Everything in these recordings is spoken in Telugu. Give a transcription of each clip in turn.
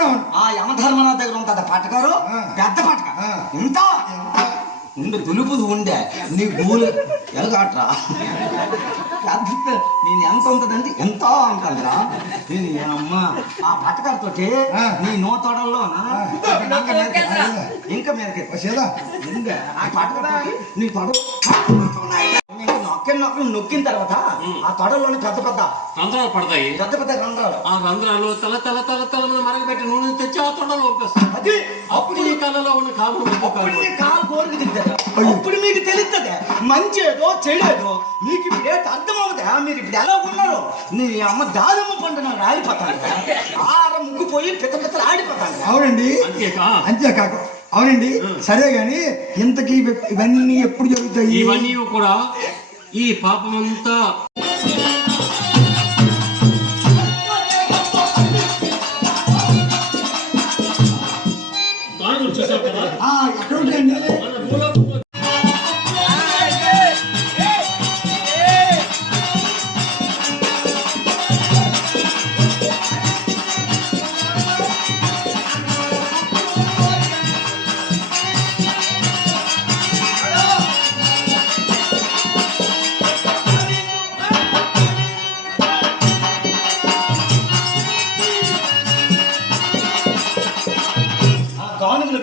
అవునవును. ఆ యమధర్మనాథ్ దగ్గర ఉంటుంది పటకారు, పెద్ద పటక ఇంత ఉండే దులుపుది ఉండే నీ గూలు ఎలగాట్రా నేను ఎంత ఉంటుందంటే ఎంత అంటుందిరా. నేను అమ్మ ఆ పటకారుతోటి నీ నోతోడల్లోనా ఇంకా మీదకి ఇంకా ఆ పటకతోటి నీ తొడ నొక్కిన తర్వాత ఆ తొడల్లోని పెద్ద పెద్ద రంధ్రాలు పడతాయి. పెద్ద పెద్ద రంధ్రాలు. ఆ రంధ్రాలు తల తల తల తల మరగబెట్టి నూనె తెచ్చి ఆ తొడలో పంపిస్తాం. అది అప్పుడు ఈ కళ్ళలో ఉన్న కాలు కాలు కోరిక తింటారు. అప్పుడు మీకు తెలుస్తుంది మంచేదో చెడేదో. మీకు ఇప్పుడు ఏంటి అర్థం అవుతా? మీరు ఇప్పుడు ఎలా ఉన్నారు? నీ అమ్మ దారమ్మ పండు నాకు ఆడిపోతాను. ఆర ముగ్గుపోయి పెద్ద పెద్దలు ఆడిపోతాను. అవునండి. అంతేకాక అవునండి. సరే గాని ఇంతకీ ఇవన్నీ ఎప్పుడు జరుగుతాయి? ఇవన్నీ కూడా ఈ పాపమంతా చూసావు కదా ఎక్కడ ఉంటాయండి?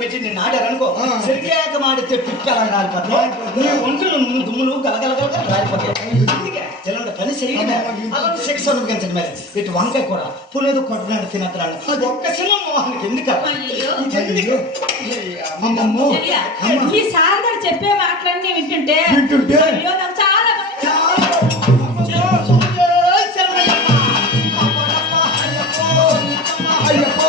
పెట్టి నేను ఆడారనుకో సరిగ్గా మాడితే పిప్పాలని రాలిపోతాయి. నీ ఒంట్లో దుమ్ములు గలగలగల రాలిపోతాయి. అందుకే తెలంగాణ పని చేయడం అలా సెక్స్ అనుభవించండి. మరి ఇటు వంకాయ కూర పులేదు కొట్టడానికి తినద్దాను ఒక్క సినిమా మొహానికి ఎందుకు ఈ సార్ చెప్పే మాటలన్నీ వింటుంటే చాలా అయ్యప్ప